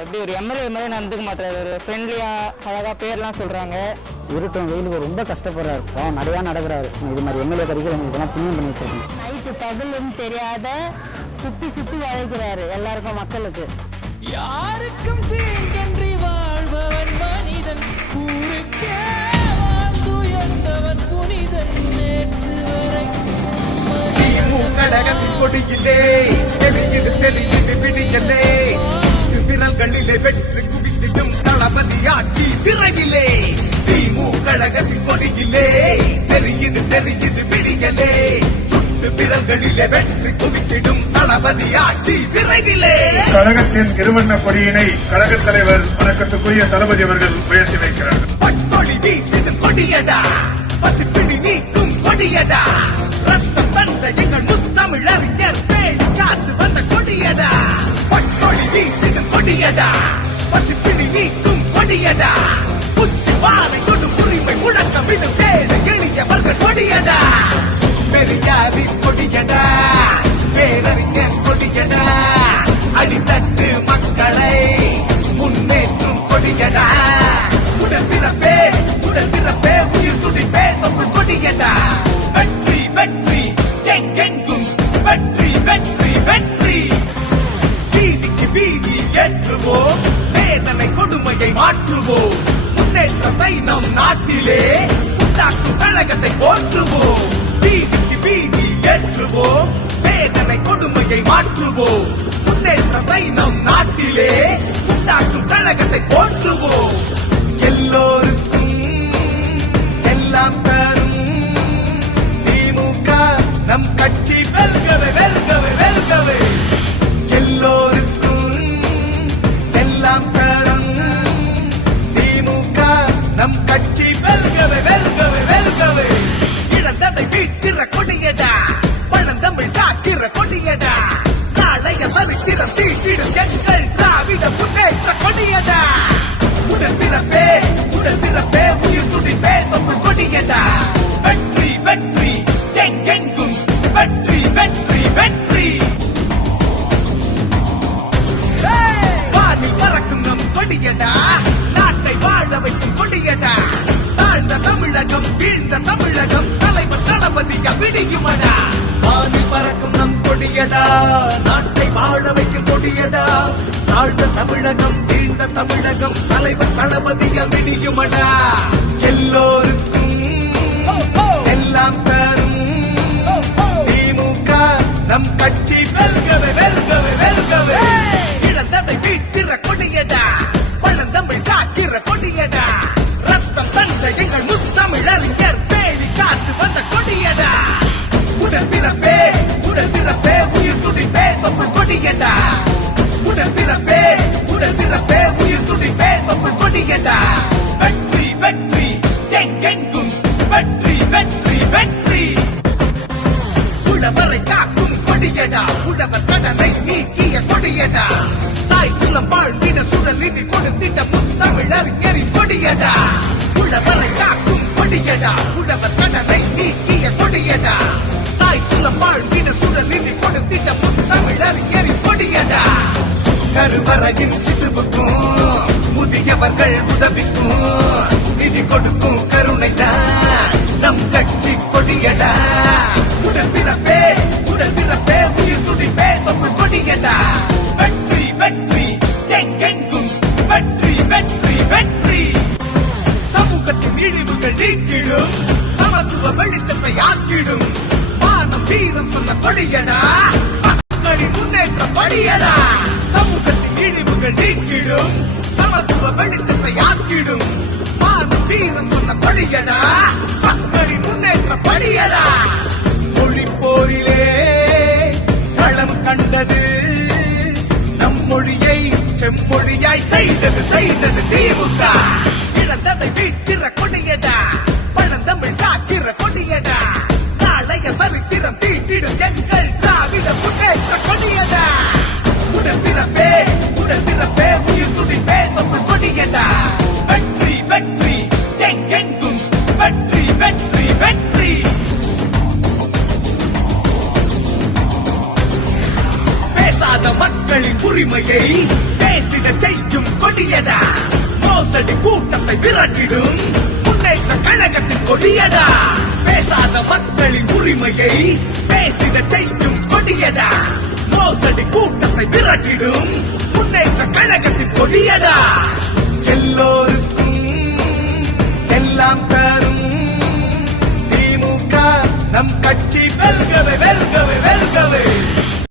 எப்படி ஒரு எம்எல்ஏ மாதிரி நடந்துக்க மாட்டாரு. ஒரு ஃப்ரெண்ட்லியாக அழகாக பேர்லாம் சொல்கிறாங்க. இருட்டும் வெயிலுக்கு ரொம்ப கஷ்டப்படுறாரு. நிறையா நடக்கிறாரு. இது மாதிரி எம்எல்ஏ கிடைக்கிறவங்களுக்கு இதெல்லாம் புண்ணியம் பண்ணி வச்சிருக்கேன். நைட்டு பகலுன்னு தெரியாத சுற்றி சுற்றி வாழ்கிறாரு எல்லாருக்கும் மக்களுக்கு. யாருக்கும் தீங்கன்றி வாழ்பவன் மனிதன், ஊருக்கே வாழ்ந்துயர்ந்தவன் புனிதன். நேற்று வரை கழகத்தின் கொடியிலே தெரியுது தெரியுது விடியலே, விரல்களிலே வெற்றி குவித்திடும் தளபதி ஆட்சி விரைவிலே. திமுக கழகத்தின் கொடியிலே தெரியுது தெரியுது விடியலே, சுட்டு விரல்களிலே வெற்றி குவித்திடும் தளபதி ஆட்சி விரைவிலே. கழகத்தின் இருவண்ண கொடியினை கழகத் தலைவர் வணக்கத்துக்குரிய தளபதி அவர்கள் உயர்த்தி வைக்கிறார். பட்டொளி வீசிடும் கொடியடா, பசிப்பிடி நீக்கும் கொடியடா, ரத்தம் தந்த எங்கள் முத்தமிழறிஞர் பேடி காத்து வந்த கொடியடா. பட்டொளி வீசிடும் கொடியடா, பசிப்பிடி நீக்கும் கொடியடா, உச்சி வாழை கொடும் உரிமை முழக்கமிடும் பேட எளியவர்கள் கொடியடா. பெரியாரின் கொடியடா, பேரறிஞர் கொடியடா, அடித்தட்டு மக்களை முன்னேற்றும் கொடியடா. உடல் பிறப்பே உயிர் துடிப்பே தொப்புள் கொடியடா. வெற்றி வெற்றி எங்கெங்கும் வெற்றி வெற்றி வெற்றி. வீதிக்கு வீதி ஏற்றுவோம், வேதனை கொடுமையை மாற்றுவோம், முன்னேற்றத்தை நம் நாட்டிலே உண்டாக்கும் கழகத்தை போற்றுவோம். வீதிக்கு வீதி ஏற்றுவோம், வேதனை கொடுமையை மாற்றுவோம், முன்னேற்றத்தை நம் நாட்டிலே உண்டாக்கும் கழகத்தை போற்றுவோம். எல்லோருக்கும் எல்லாம் தரும் திமுக நம் கட்சி வெல்கவே வெல்கவே வெல்கவே. எல்லோருக்கும் எல்லாம் தரும் திமுக நம் கட்சி வெல்கவே வெல்கவே வெல்கவே. இழந்ததை மீட்கிற கொடியடா, பழந்தமிழ் காக்கிற கொடியடா, நாளைய சரித்திரம் தீட்டிடும் எங்கள் திராவிட முன்னேற்ற கொடியடா. உடல் பிறப்பே உயிர் துடிப்பே தொப்புள் கொடியடா. வெற்றி வெற்றி எங்கெங்கும் வெற்றி வெற்றி வெற்றி. வானில் பறக்கும் நம் கொடியடா, நாட்டை வாழ வைக்கும் கொடியடா. தாழ்ந்த தமிழகம் வீழ்ந்த தமிழகம் தலைவர் தளபதியா விடியுமடா. வானில் பறக்கும் நம் கொடியடா, நாட்டை வாழ வைக்கும் கொடியடா. தாழ்ந்த தமிழகம் வீழ்ந்த தமிழகம் தலைவர் தளபதியா விடியுமடா. எல்லோருக்கும் எல்லாம் தரும் திமுக நம் கட்சி வெல்கவே வெல்கவே வெல்கவே. இழந்ததை மீட்கிற கொடியடா, பழந்தமிழ் காக்கிற கொடியடா, ரத்தம் தந்த எங்கள் முத்தமிழறிஞர் பேடி காத்து வந்த கொடியடா. உடல் பிறப்பே உயிர் துடிப்பே தொப்புள் கொடியடா. உடல் பிறப்பே உயிர் துடிப்பே தொப்புள் கொடியடா. வெற்றி வெற்றி எங்கெங்கும் வெற்றி வெற்றி வெற்றி. உழவரை காக்கும் கொடியடா, உழவர் கடனை நீக்கிய கொடியடா, தாய் குலம் வாழ்வின சுடல் நிதி கொடுத்திட்ட முத்தமிழறிஞரின் கொடியடா. உழவரை காக்கும் கொடியடா, உழவர் கடனை நீக்கிய கொடியடா, தாய் குலம் வாழ்வின சுடல் நிதி கொடுத்திட்ட முத்தமிழறிஞரின் கொடியடா. கருவறையின் சிசுவுக்கும் முதியவர்கள் உதவிக்கும் நிதி கொடுக்கும் கருணைதான் நம் கட்சி கொடியடா. உடல் பிறப்பே உயிர் துடிப்பே தொப்புள் கொடியடா. வெற்றி வெற்றி எங்கெங்கும் வெற்றி வெற்றி வெற்றி. சமூகத்தின் இழிவுகள் நீக்கிடும், சமத்துவ வெளிச்சத்தை ஆக்கிடும், மானம் வீரம் சொன்ன கொடியடா, மக்களின் முன்னேற்ற படியடா. சமூகத்தின் இழிவுகள் நீக்கிடும், சமத்துவ வெளிச்சத்தை ஆக்கிடும், மானம் வீரம் சொன்ன கொடியடா, மக்களின் முன்னேற்ற படியடா. மொழி போரிலே களம் கண்டது, நம் மொழியை செம்மொழியாய் செய்தது திமுக. இழந்ததை மீட்கிற கொடியடா, பழந்தமிழ் காக்கிற கொடியடா, நாளைய சரித்திரம் தீட்டிடும் எங்கள் திராவிட முன்னேற்ற கொடியடா. உடல் பிறப்பே உயிர் துடிப்பே தொப்புள் கொடியடா. வெற்றி வெற்றி எங்கெங்கும் வெற்றி வெற்றி வெற்றி. பேசாத மக்களின் உரிமையை பேசிட செய்யும் மோசடி கூட்டத்தை விரட்டிடும் முன்னேற்ற கழகத்தின் கொடியடா பேசாத மக்களின் உரிமையை பேசிட செய்யும் கொடியடா மோசடி கூட்டத்தை விரட்டிடும் முன்னேற்ற கழகத்தின் கொடியடா எல்லோருக்கும் எல்லாம் தரும் திமுக நம் கட்சி வெல்கவே வெல்கவே